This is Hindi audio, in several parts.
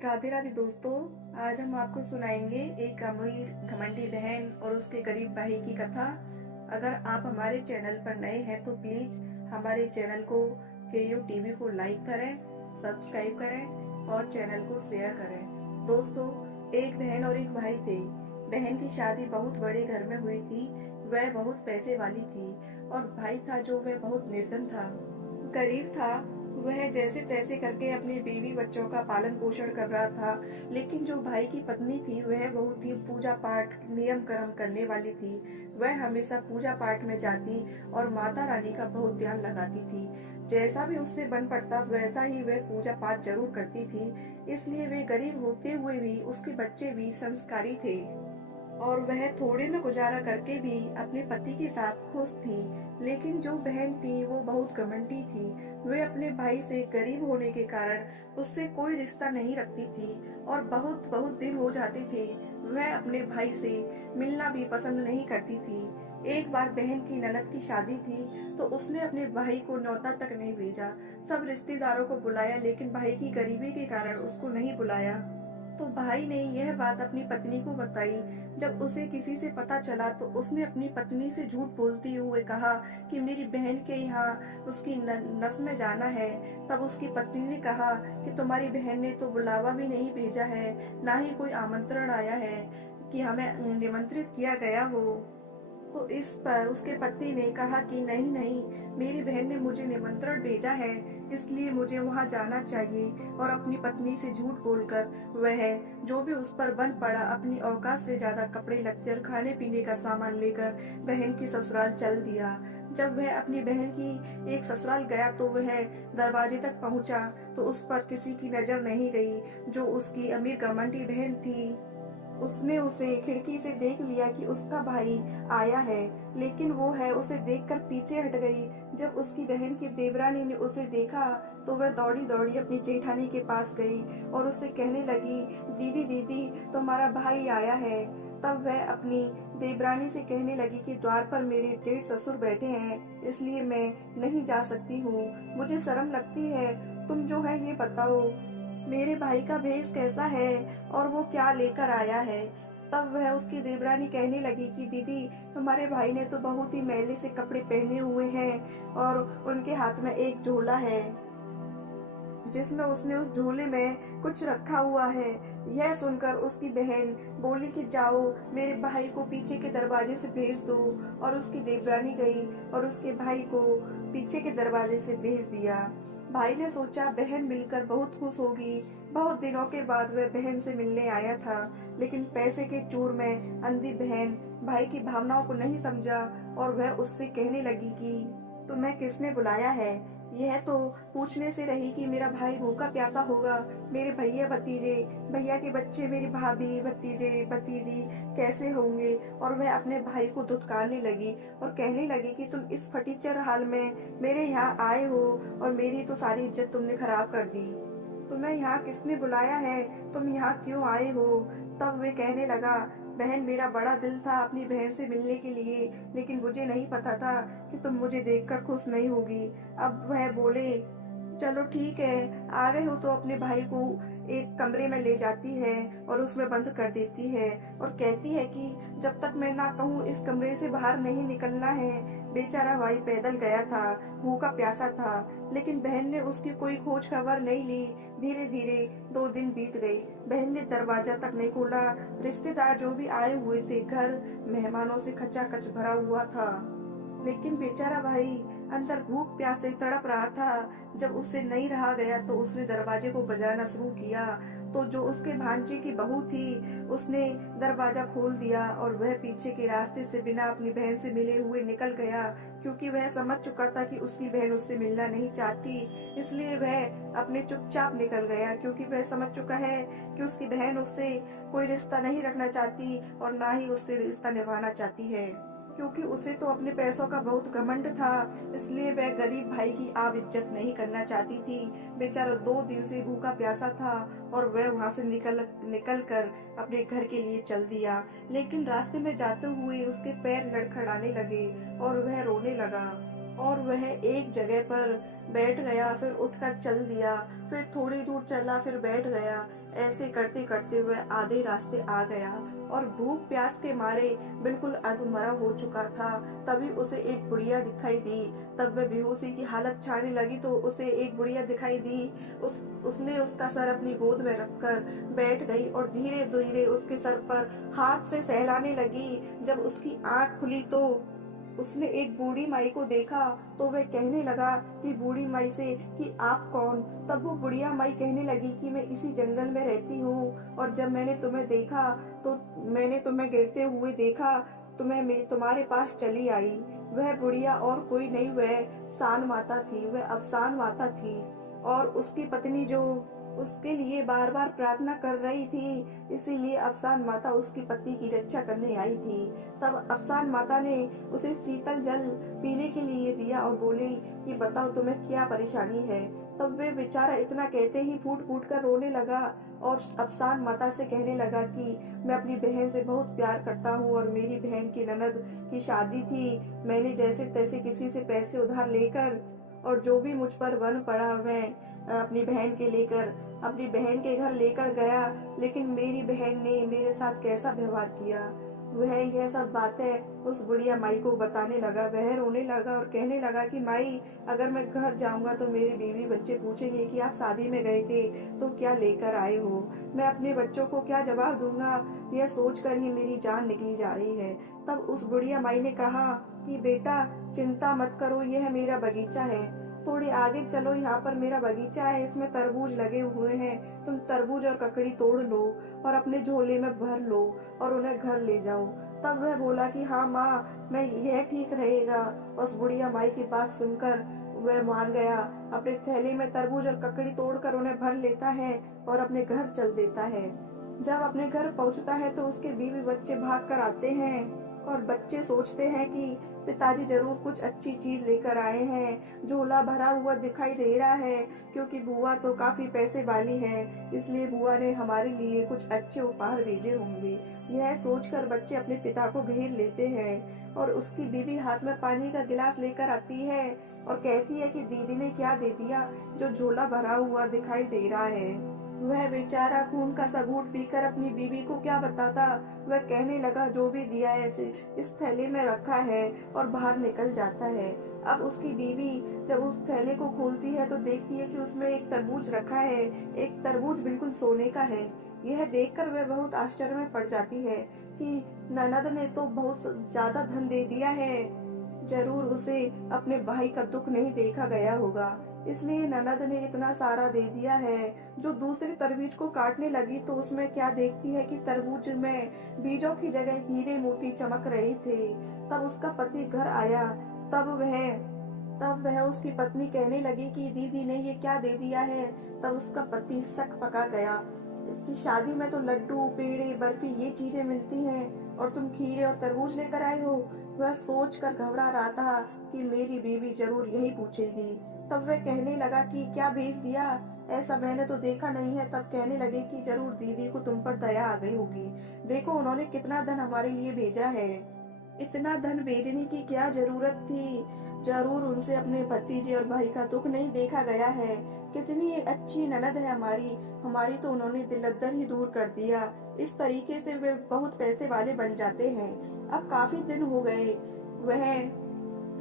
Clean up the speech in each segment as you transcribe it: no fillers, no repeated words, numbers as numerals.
राधे राधे दोस्तों। आज हम आपको सुनाएंगे एक अमीर घमंडी बहन और उसके गरीब भाई की कथा। अगर आप हमारे चैनल पर नए हैं तो प्लीज हमारे चैनल को केयू टीवी को लाइक करें, सब्सक्राइब करें और चैनल को शेयर करें। दोस्तों, एक बहन और एक भाई थे। बहन की शादी बहुत बड़े घर में हुई थी। वह बहुत पैसे वाली थी और भाई था जो वह बहुत निर्धन था, गरीब था। वह जैसे तैसे करके अपने बीवी बच्चों का पालन पोषण कर रहा था। लेकिन जो भाई की पत्नी थी वह बहुत ही पूजा पाठ नियम कर्म करने वाली थी। वह हमेशा पूजा पाठ में जाती और माता रानी का बहुत ध्यान लगाती थी। जैसा भी उससे बन पड़ता वैसा ही वह पूजा पाठ जरूर करती थी। इसलिए वे गरीब होते हुए भी उसके बच्चे भी संस्कारी थे और वह थोड़े में गुजारा करके भी अपने पति के साथ खुश थी। लेकिन जो बहन थी वो बहुत घमंडी थी। वे अपने भाई से गरीब होने के कारण उससे कोई रिश्ता नहीं रखती थी और बहुत बहुत दिन हो जाते थे वह अपने भाई से मिलना भी पसंद नहीं करती थी। एक बार बहन की ननद की शादी थी तो उसने अपने भाई को न्योता तक नहीं भेजा। सब रिश्तेदारों को बुलाया लेकिन भाई की गरीबी के कारण उसको नहीं बुलाया। तो भाई ने यह बात अपनी पत्नी को बताई। जब उसे किसी से पता चला तो उसने अपनी पत्नी से झूठ बोलते हुए कहा कि मेरी बहन के यहाँ उसकी नस में जाना है। तब उसकी पत्नी ने कहा कि तुम्हारी बहन ने तो बुलावा भी नहीं भेजा है, ना ही कोई आमंत्रण आया है कि हमें निमंत्रित किया गया हो। तो इस पर उसके पति ने कहा कि नहीं नहीं, मेरी बहन ने मुझे निमंत्रण भेजा है, इसलिए मुझे वहां जाना चाहिए। और अपनी पत्नी से झूठ बोलकर वह जो भी उस पर बन पड़ा अपनी औकात से ज्यादा कपड़े लत्ते और खाने पीने का सामान लेकर बहन की ससुराल चल दिया। जब वह अपनी बहन की एक ससुराल गया तो वह दरवाजे तक पहुंचा तो उस पर किसी की नजर नहीं गई। जो उसकी अमीर घमंडी बहन थी उसने उसे खिड़की से देख लिया कि उसका भाई आया है, लेकिन वो है उसे देखकर पीछे हट गई। जब उसकी बहन की देवरानी ने उसे देखा तो वह दौड़ी दौड़ी अपनी जेठानी के पास गई और उससे कहने लगी, दीदी दीदी, तुम्हारा भाई आया है। तब वह अपनी देवरानी से कहने लगी कि द्वार पर मेरे जेठ ससुर बैठे हैं, इसलिए मैं नहीं जा सकती हूँ, मुझे शर्म लगती है। तुम जो है ये बताओ, मेरे भाई का भेष कैसा है और वो क्या लेकर आया है। तब वह उसकी देवरानी कहने लगी कि दीदी, तुम्हारे भाई ने तो बहुत ही मैले से कपड़े पहने हुए हैं और उनके हाथ में एक झोला है जिसमें उसने उस झोले में कुछ रखा हुआ है। यह सुनकर उसकी बहन बोली कि जाओ मेरे भाई को पीछे के दरवाजे से भेज दो। और उसकी देवरानी गई और उसके भाई को पीछे के दरवाजे से भेज दिया। भाई ने सोचा बहन मिलकर बहुत खुश होगी। बहुत दिनों के बाद वह बहन से मिलने आया था, लेकिन पैसे के चूर में अंधी बहन भाई की भावनाओं को नहीं समझा और वह उससे कहने लगी कि तुम्हें किसने बुलाया है। यह तो पूछने से रही कि मेरा भाई भूखा प्यासा होगा, मेरे भैया भतीजे, भैया के बच्चे, मेरी भाभी, भतीजे भतीजी कैसे होंगे। और वह अपने भाई को धुतकारने लगी और कहने लगी कि तुम इस फटीचर हाल में मेरे यहाँ आए हो और मेरी तो सारी इज्जत तुमने खराब कर दी। तुम्हें यहाँ किसने बुलाया है, तुम यहाँ क्यों आए हो। तब वे कहने लगा, बहन, मेरा बड़ा दिल था अपनी बहन से मिलने के लिए, लेकिन मुझे नहीं पता था कि तुम मुझे देखकर खुश नहीं होगी। अब वह बोले, चलो ठीक है, आ गए हो तो अपने भाई को एक कमरे में ले जाती है और उसमें बंद कर देती है और कहती है कि जब तक मैं ना कहूँ इस कमरे से बाहर नहीं निकलना है। बेचारा भाई पैदल गया था, भूखा प्यासा था, लेकिन बहन ने उसकी कोई खोज खबर नहीं ली। धीरे धीरे 2 दिन बीत गए। बहन ने दरवाजा तक नहीं खोला। रिश्तेदार जो भी आए हुए थे घर मेहमानों से खचाखच भरा हुआ था, लेकिन बेचारा भाई अंदर भूख प्यास से तड़प रहा था। जब उससे नहीं रहा गया तो उसने दरवाजे को बजाना शुरू किया। तो जो उसके भांजे की बहू थी उसने दरवाजा खोल दिया और वह पीछे के रास्ते से बिना अपनी बहन से मिले हुए निकल गया, क्योंकि वह समझ चुका था कि उसकी बहन उससे मिलना नहीं चाहती। इसलिए वह अपने चुपचाप निकल गया, क्योंकि वह समझ चुका है कि उसकी बहन उससे कोई रिश्ता नहीं रखना चाहती और ना ही उससे रिश्ता निभाना चाहती है, क्योंकि उसे तो अपने पैसों का बहुत घमंड था। इसलिए वह गरीब भाई की आब इज्जत नहीं करना चाहती थी। बेचारा 2 दिन से भूखा प्यासा था और वह वहां से निकल कर अपने घर के लिए चल दिया। लेकिन रास्ते में जाते हुए उसके पैर लड़खड़ाने लगे और वह रोने लगा और वह एक जगह पर बैठ गया, फिर उठकर चल दिया, फिर थोड़ी दूर चला, फिर बैठ गया। ऐसे करते करते वह आधे रास्ते आ गया और भूख प्यास के मारे बिल्कुल अधमरा हो चुका था। तभी उसे एक बुढ़िया दिखाई दी। तब वह बेहोशी की हालत छाने लगी तो उसे एक बुढ़िया दिखाई दी। उसने उसका सर अपनी गोद में रखकर बैठ गई और धीरे धीरे उसके सर पर हाथ से सहलाने लगी। जब उसकी आंख खुली तो उसने एक बूढ़ी माई को देखा, तो वह कहने लगा कि बूढ़ी माई से कि आप कौन। तब वो बुढ़िया माई कहने लगी कि मैं इसी जंगल में रहती हूँ और जब मैंने तुम्हें देखा तो मैंने तुम्हें गिरते हुए देखा, तुम्हारे पास चली आई। वह बुढ़िया और कोई नहीं, वह सान माता थी, वह अफसान माता थी। और उसकी पत्नी जो उसके लिए बार बार प्रार्थना कर रही थी, इसीलिए अफसान माता उसकी पति की रक्षा करने आई थी। तब अफसान माता ने उसे शीतल जल पीने के लिए दिया और बोली कि बताओ तुम्हें क्या परेशानी है। तब वे बेचारा इतना कहते ही फूट फूट कर रोने लगा और अफसान माता से कहने लगा कि मैं अपनी बहन से बहुत प्यार करता हूँ और मेरी बहन की ननद की शादी थी। मैंने जैसे तैसे किसी से पैसे उधार लेकर और जो भी मुझ पर बन पड़ा मैं अपनी बहन के लेकर अपनी बहन के घर लेकर गया, लेकिन मेरी बहन ने मेरे साथ कैसा व्यवहार किया। वह यह सब बातें उस बुढ़िया माई को बताने लगा। वह रोने लगा और कहने लगा कि माई, अगर मैं घर जाऊंगा तो मेरे बीवी बच्चे पूछेंगे कि आप शादी में गए थे तो क्या लेकर आए हो। मैं अपने बच्चों को क्या जवाब दूंगा, यह सोचकर ही मेरी जान निकली जा रही है। तब उस बुढ़िया माई ने कहा कि बेटा चिंता मत करो, यह मेरा बगीचा है, थोड़ी आगे चलो, यहाँ पर मेरा बगीचा है, इसमें तरबूज लगे हुए हैं, तुम तरबूज और ककड़ी तोड़ लो और अपने झोले में भर लो और उन्हें घर ले जाओ। तब वह बोला कि हाँ माँ, मैं यह ठीक रहेगा। उस बुढ़िया माई की बात सुनकर वह मान गया, अपने थैले में तरबूज और ककड़ी तोड़कर उन्हें भर लेता है और अपने घर चल देता है। जब अपने घर पहुंचता है तो उसके बीवी बच्चे भाग कर आते हैं और बच्चे सोचते हैं कि पिताजी जरूर कुछ अच्छी चीज लेकर आए हैं। झोला भरा हुआ दिखाई दे रहा है क्योंकि बुआ तो काफी पैसे वाली है, इसलिए बुआ ने हमारे लिए कुछ अच्छे उपहार भेजे होंगे। यह सोचकर बच्चे अपने पिता को घेर लेते हैं और उसकी बीवी हाथ में पानी का गिलास लेकर आती है और कहती है कि दीदी ने क्या दे दिया जो झोला भरा हुआ दिखाई दे रहा है। वह बेचारा खून का सबूत पीकर अपनी बीवी को क्या बताता। वह कहने लगा जो भी दिया है इस थैले में रखा है और बाहर निकल जाता है। अब उसकी बीवी जब उस थैले को खोलती है तो देखती है कि उसमें एक तरबूज रखा है, एक तरबूज बिल्कुल सोने का है। यह देखकर वह बहुत आश्चर्य में पड़ जाती है कि ननद ने तो बहुत ज्यादा धन दे दिया है, जरूर उसे अपने भाई का दुख नहीं देखा गया होगा, इसलिए ननद ने इतना सारा दे दिया है। जो दूसरी तरबूज को काटने लगी तो उसमें क्या देखती है कि तरबूज में बीजों की जगह हीरे मोती चमक रहे थे। तब उसका पति घर आया। तब वह तब वह उसकी पत्नी कहने लगी कि दीदी ने ये क्या दे दिया है। तब उसका पति शक पका गया कि शादी में तो लड्डू पेड़े बर्फी ये चीजें मिलती हैं और तुम खीरे और तरबूज लेकर आए हो। वह सोचकर घबरा रहा था कि मेरी बीवी जरूर यही पूछेगी। तब वह कहने लगा कि क्या भेज दिया, ऐसा मैंने तो देखा नहीं है। तब कहने लगे कि जरूर दीदी को तुम पर दया आ गई होगी, देखो उन्होंने कितना धन हमारे लिए भेजा है। इतना धन भेजने की क्या जरूरत थी, जरूर उनसे अपने भतीजे और भाई का दुख नहीं देखा गया है। कितनी अच्छी ननद है हमारी, हमारी तो उन्होंने दिलद्दर ही दूर कर दिया। इस तरीके से वे बहुत पैसे वाले बन जाते हैं। अब काफी दिन हो गए वह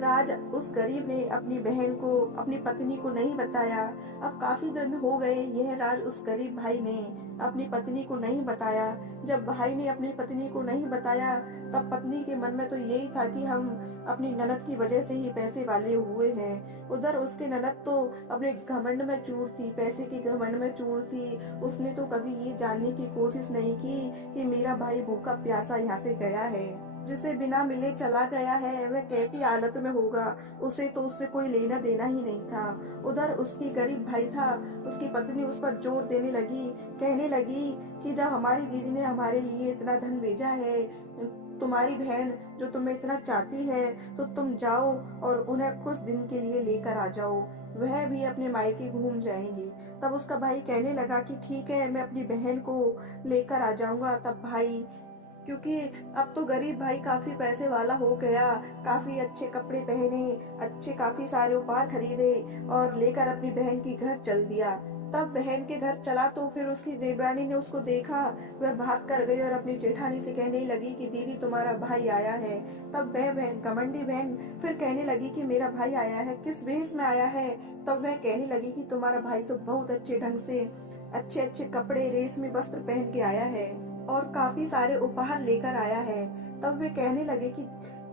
राज उस गरीब ने अपनी बहन को अपनी पत्नी को नहीं बताया। अब काफी दिन हो गए यह राज उस गरीब भाई ने अपनी पत्नी को नहीं बताया। जब भाई ने अपनी पत्नी को नहीं बताया तब पत्नी के मन में तो यही था कि हम अपनी ननद की वजह से ही पैसे वाले हुए हैं। उधर उसके ननद तो अपने घमंड में चूर थी, पैसे के घमंड में चूर थी। उसने तो कभी ये जानने की कोशिश नहीं की कि मेरा भाई भूखा प्यासा यहाँ से गया है, जिसे बिना मिले चला गया है, वह कैसी हालत में होगा। उसे तो उससे कोई लेना देना ही नहीं था। उधर उसकी गरीब भाई था, उसकी पत्नी उस पर जोर देने लगी, कहने लगी कि जब हमारी दीदी ने हमारे लिए इतना धन भेजा है, तुम्हारी बहन जो तुम्हें इतना चाहती है, तो तुम जाओ और उन्हें कुछ दिन के लिए लेकर आ जाओ, वह भी अपने मायके घूम जाएंगी। तब उसका भाई कहने लगा कि ठीक है, मैं अपनी बहन को लेकर आ जाऊंगा। तब भाई क्योंकि अब तो गरीब भाई काफी पैसे वाला हो गया, काफी अच्छे कपड़े पहने, अच्छे काफी सारे उपहार खरीदे और लेकर अपनी बहन की घर चल दिया। तब बहन के घर चला तो फिर उसकी देवरानी ने उसको देखा, वह भाग कर गई और अपनी जेठानी से कहने लगी कि दीदी तुम्हारा भाई आया है। तब वह बहन घमंडी बहन फिर कहने लगी कि मेरा भाई आया है, किस वेश में आया है। तब वह कहने लगी कि तुम्हारा भाई तो बहुत अच्छे ढंग से अच्छे अच्छे कपड़े रेशमी वस्त्र पहन के आया है और काफी सारे उपहार लेकर आया है। तब वे कहने लगे कि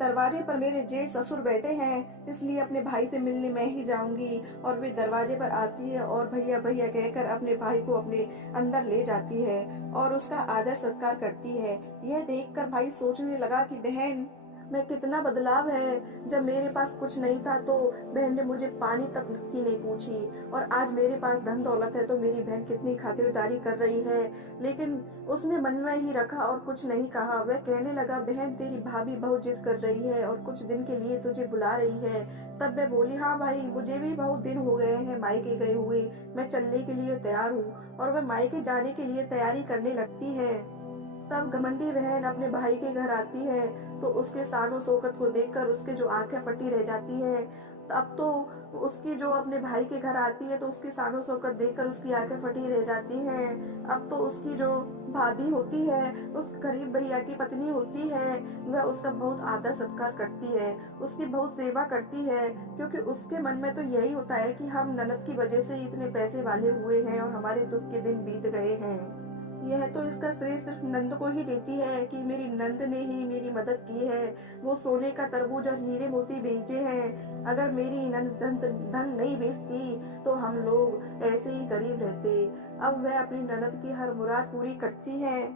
दरवाजे पर मेरे जेठ ससुर बैठे हैं, इसलिए अपने भाई से मिलने मैं ही जाऊंगी। और वे दरवाजे पर आती है और भैया भैया कहकर अपने भाई को अपने अंदर ले जाती है और उसका आदर सत्कार करती है। यह देखकर भाई सोचने लगा कि बहन में कितना बदलाव है। जब मेरे पास कुछ नहीं था तो बहन ने मुझे पानी तक की नहीं पूछी, और आज मेरे पास धन दौलत है तो मेरी बहन कितनी खातिरदारी कर रही है। लेकिन उसने मन में ही रखा और कुछ नहीं कहा। वह कहने लगा बहन तेरी भाभी बहुत जिद कर रही है और कुछ दिन के लिए तुझे बुला रही है। तब वह बोली हाँ भाई मुझे भी बहुत दिन हो गए हैं मायके गए हुए, मैं चलने के लिए तैयार हूँ। और वह मायके जाने के लिए तैयारी करने लगती है। तब घमंडी बहन अपने भाई के घर आती है तो उसके शान और शौकत को देखकर उसके जो आंखें फटी रह जाती है। अब तो उसकी जो अपने भाई के घर आती है तो उसकी शान और शौकत देखकर उसकी आंखें फटी रह जाती हैं। अब तो उसकी जो भाभी होती है, उस गरीब भैया की पत्नी होती है, वह उसका बहुत आदर सत्कार करती है, उसकी बहुत सेवा करती है। क्योंकि उसके मन में तो यही होता है कि हम ननद की वजह से इतने पैसे वाले हुए हैं और हमारे दुख के दिन बीत गए हैं। यह तो इसका श्रेय सिर्फ नंद को ही देती है कि मेरी नंद ने ही मेरी मदद की है। वो सोने का तरबूज और हीरे मोती बेचे हैं। अगर मेरी नंद धन नहीं बेचती तो हम लोग ऐसे ही गरीब रहते। अब वह अपनी ननद की हर मुराद पूरी करती है।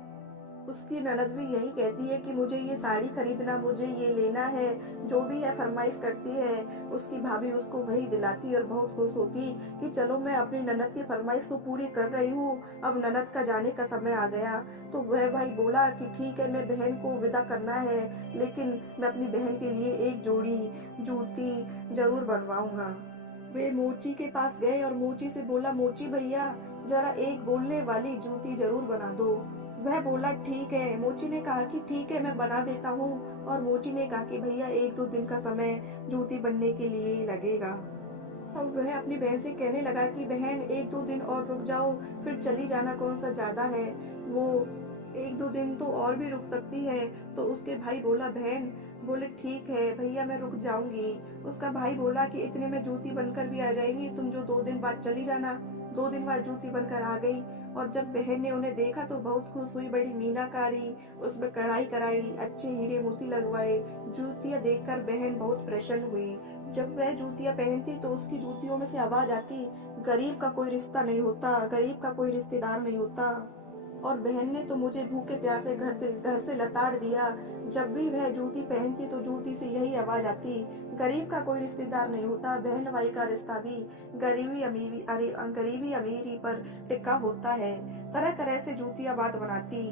उसकी ननद भी यही कहती है कि मुझे ये साड़ी खरीदना, मुझे ये लेना है, जो भी है फरमाइश करती है। उसकी भाभी उसको वही दिलाती और बहुत खुश होती कि चलो मैं अपनी ननद की फरमाइश तो पूरी कर रही हूँ, अब ननद का जाने का समय आ गया। तो वह भाई बोला कि ठीक है मैं बहन को विदा करना है, लेकिन मैं अपनी बहन के लिए एक जोड़ी जूती जरूर बनवाऊंगा। वे मोची के पास गए और मोची से बोला मोची भैया जरा एक बोलने वाली जूती जरूर बना दो। वह बोला ठीक है। मोची ने कहा कि ठीक है मैं बना देता हूँ। और मोची ने कहा कि भैया 1-2 दिन का समय जूती बनने के लिए ही लगेगा। तब वह अपनी बहन से कहने लगा कि बहन 1-2 दिन और रुक जाओ, फिर चली जाना कौन सा ज्यादा है। वो 1-2 दिन तो और भी रुक सकती है। तो उसके भाई बोला बहन बोले ठीक है भैया मैं रुक जाऊंगी। उसका भाई बोला कि इतने में जूती बनकर भी आ जाएगी, तुम जो 2 दिन बाद चली जाना। 2 दिन बाद जूती बनकर आ गई और जब बहन ने उन्हें देखा तो बहुत खुश हुई। बड़ी मीनाकारी उसमें कढ़ाई कराई, अच्छे हीरे मोती लगवाए। जूतियां देखकर बहन बहुत प्रसन्न हुई। जब वह जूतियां पहनती तो उसकी जूतियों में से आवाज आती गरीब का कोई रिश्ता नहीं होता, गरीब का कोई रिश्तेदार नहीं होता। और बहन ने तो मुझे भूखे प्यासे घर से लताड़ दिया। जब भी वह जूती पहनती तो जूती से यही आवाज आती गरीब का कोई रिश्तेदार नहीं होता, बहन भाई का रिश्ता भी गरीबी अमीरी पर टिका होता है। तरह तरह से जूतियां बात बनाती।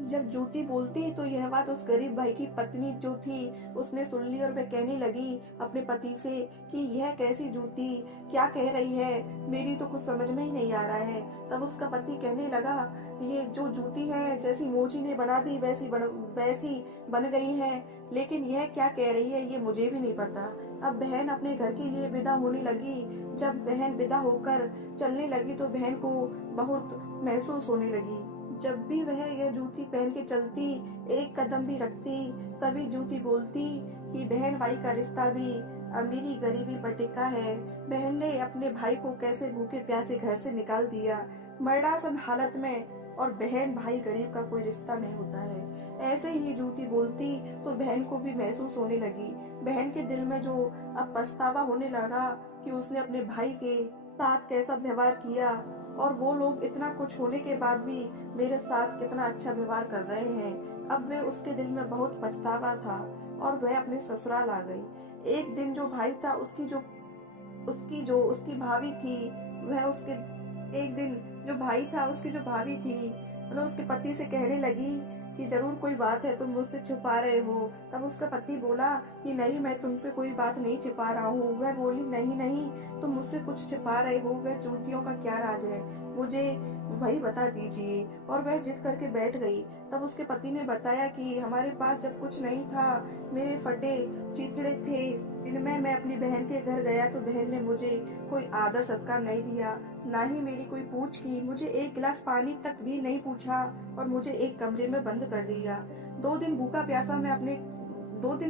जब जूती बोलती तो यह बात उस गरीब भाई की पत्नी जो थी उसने सुन ली और वह कहने लगी अपने पति से कि यह कैसी जूती क्या कह रही है, मेरी तो कुछ समझ में ही नहीं आ रहा है। तब उसका पति कहने लगा ये जो जूती है जैसी मोची ने बना दी वैसी बन गई है, लेकिन यह क्या कह रही है ये मुझे भी नहीं पता। अब बहन अपने घर के लिए विदा होने लगी। जब बहन विदा होकर चलने लगी तो बहन को बहुत महसूस होने लगी। जब भी वह यह जूती पहन के चलती, एक कदम भी रखती, तभी जूती बोलती कि बहन भाई का रिश्ता भी अमीरी गरीबी पर टिका है। बहन ने अपने भाई को कैसे भूखे प्यासे घर से निकाल दिया मरणासन हालत में, और बहन भाई गरीब का कोई रिश्ता नहीं होता है। ऐसे ही जूती बोलती तो बहन को भी महसूस होने लगी। बहन के दिल में जो अब पछतावा होने लगा कि उसने अपने भाई के साथ कैसा व्यवहार किया, और वो लोग इतना कुछ होने के बाद भी मेरे साथ कितना अच्छा व्यवहार कर रहे हैं। अब वे उसके दिल में बहुत पछतावा था और वह अपने ससुराल आ गई। एक दिन जो भाई था उसकी भाभी थी, वह उसके एक दिन जो भाई था उसकी जो भाभी थी मतलब उसके पति से कहने लगी कि जरूर कोई बात है, तुम मुझसे छुपा रहे हो। तब उसका पति बोला कि नहीं, मैं तुमसे कोई बात नहीं छिपा रहा हूँ। वह बोली नहीं नहीं, तुम मुझसे कुछ छिपा रहे हो। वह चूतियों का क्या राज है, मुझे वही बता दीजिए। और वह जिद करके बैठ गई। तब उसके पति ने बताया कि हमारे पास जब कुछ नहीं था, मेरे फटे चिथड़े थे, इनमें मैं अपनी बहन के घर गया तो बहन ने मुझे कोई आदर सत्कार नहीं दिया, ना ही मेरी कोई पूछ की, मुझे एक गिलास पानी तक भी नहीं पूछा और मुझे एक कमरे में बंद कर दिया। 2 दिन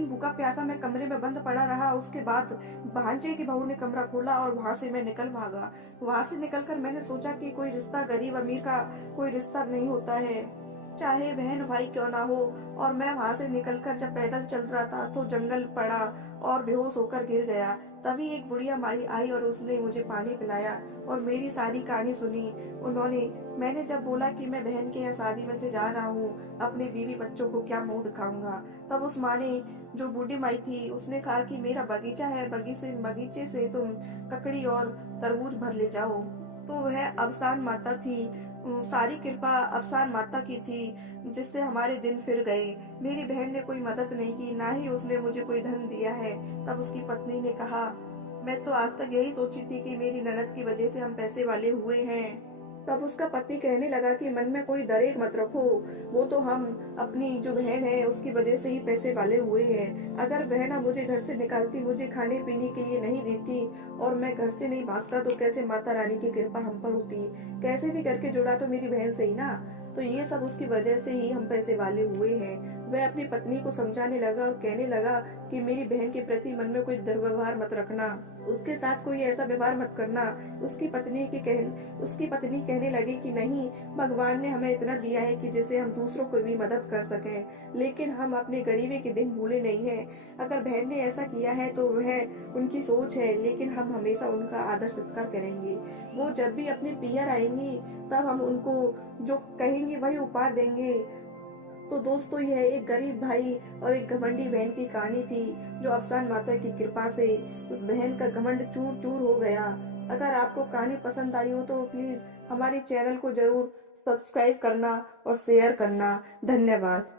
भूखा प्यासा मैं कमरे में बंद पड़ा रहा। उसके बाद भांजे की बहू ने कमरा खोला और वहां से मैं निकल भागा। वहां से निकलकर मैंने सोचा कि कोई रिश्ता गरीब अमीर का कोई रिश्ता नहीं होता है, चाहे बहन भाई क्यों ना हो। और मैं वहां से निकलकर जब पैदल चल रहा था तो जंगल पड़ा और बेहोश होकर गिर गया। तभी एक बुढ़िया माई आई और उसने मुझे पानी पिलाया और मेरी सारी कहानी सुनी। मैंने जब बोला कि मैं बहन के यहाँ शादी में से जा रहा हूँ, अपने बीवी बच्चों को क्या मुंह दिखाऊंगा, तब उस माँ ने, जो बूढ़ी माई थी, उसने कहा कि मेरा बगीचा है, बगीचे से तुम ककड़ी और तरबूज भर ले जाओ। तो वह अफसान माता थी। सारी कृपा अफसान माता की थी, जिससे हमारे दिन फिर गए। मेरी बहन ने कोई मदद नहीं की, ना ही उसने मुझे कोई धन दिया है। तब उसकी पत्नी ने कहा, मैं तो आज तक यही सोची थी कि मेरी ननद की वजह से हम पैसे वाले हुए हैं। तब उसका पति कहने लगा कि मन में कोई दरेक मत रखो, वो तो हम अपनी जो बहन है उसकी वजह से ही पैसे वाले हुए हैं। अगर बहन मुझे घर से निकालती, मुझे खाने पीने के लिए नहीं देती और मैं घर से नहीं भागता, तो कैसे माता रानी की कृपा हम पर होती। कैसे भी करके जुड़ा तो मेरी बहन से ही ना। तो ये सब उसकी वजह से ही हम पैसे वाले हुए हैं। वह अपनी पत्नी को समझाने लगा और कहने लगा कि मेरी बहन के प्रति मन में कोई दुर्व्यवहार मत रखना, उसके साथ कोई ऐसा व्यवहार मत करना। उसकी पत्नी कहने लगी कि नहीं, भगवान ने हमें इतना दिया है कि जिससे हम दूसरों को भी मदद कर सकें, लेकिन हम अपने गरीबी के दिन भूले नहीं हैं। अगर बहन ने ऐसा किया है तो वह उनकी सोच है, लेकिन हम हमेशा उनका आदर सत्कार करेंगे। वो जब भी अपने पियर आएंगी तब हम उनको जो कहेंगे वही उपहार देंगे। तो दोस्तों, यह एक गरीब भाई और एक घमंडी बहन की कहानी थी, जो अफसान माता की कृपा से उस बहन का घमंड चूर चूर हो गया। अगर आपको कहानी पसंद आई हो तो प्लीज हमारे चैनल को जरूर सब्सक्राइब करना और शेयर करना। धन्यवाद।